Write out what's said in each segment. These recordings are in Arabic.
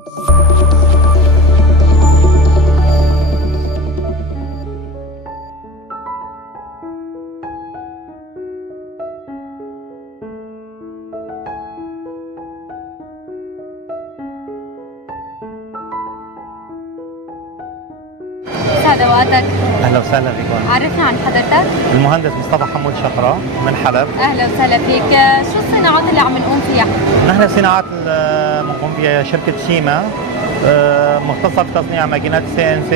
سعد اوقاتك. اهلا وسهلا فيكم. عرفنا عن حضرتك. المهندس مصطفى حمود شقرة من حلب. اهلا وسهلا فيك. شو الصناعات اللي عم نقوم فيها؟ نحن الصناعات اللي بنقوم فيها شركة شيما، مختصة في تصنيع ماكينات CNC،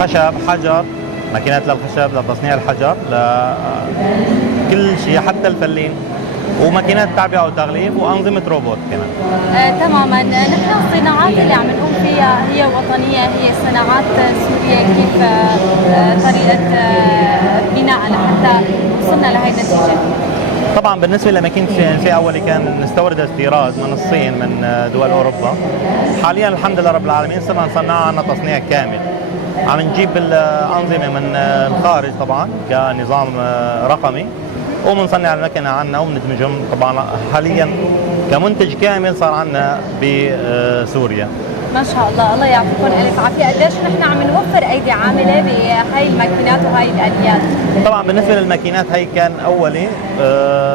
خشب، حجر، ماكينات للخشب، لتصنيع الحجر، لكل شيء حتى الفلين، وماكينات تعبئة وتغليف، وأنظمة روبوت كمان. تماما. نحن الصناعات اللي عم نقوم فيها هي وطنية، هي صناعات سورية. كيف طريقة بناء لحتى وصلنا لهي النتيجة؟ طبعا بالنسبة لماكينة CNC أولي كان نستورد استيراد من الصين، من دول أوروبا. حاليا الحمد لله رب العالمين صرنا نصنعها عنا تصنيع كامل. عم نجيب الأنظمة من الخارج طبعا كنظام رقمي، وبنصنع المكنة عنا وبندمجهم طبعا حاليا كمنتج كامل صار عنا بسوريا. ما شاء الله، الله يعطيكم الف عافيه. قديش نحن عم نوفر ايدي عامله بهاي الماكينات وهاي الاليات؟ طبعا بالنسبه للماكينات هي كان اولي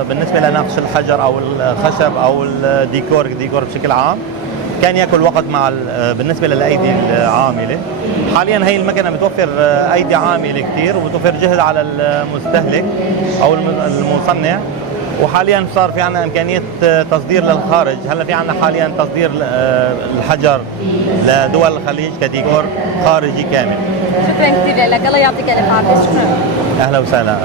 بالنسبه لنقش الحجر او الخشب او الديكور بشكل عام كان ياكل وقت مع بالنسبه للايدي العامله. حاليا هي المكنه بتوفر ايدي عامله كثير وبتوفر جهد على المستهلك او المصنع. وحاليا صار في عندنا امكانيه تصدير للخارج. هلا في عندنا حاليا تصدير الحجر لدول الخليج كديكور خارجي كامل. شكرا كثير لك، الله يعطيك الف عافيه. شكرا. اهلا وسهلا.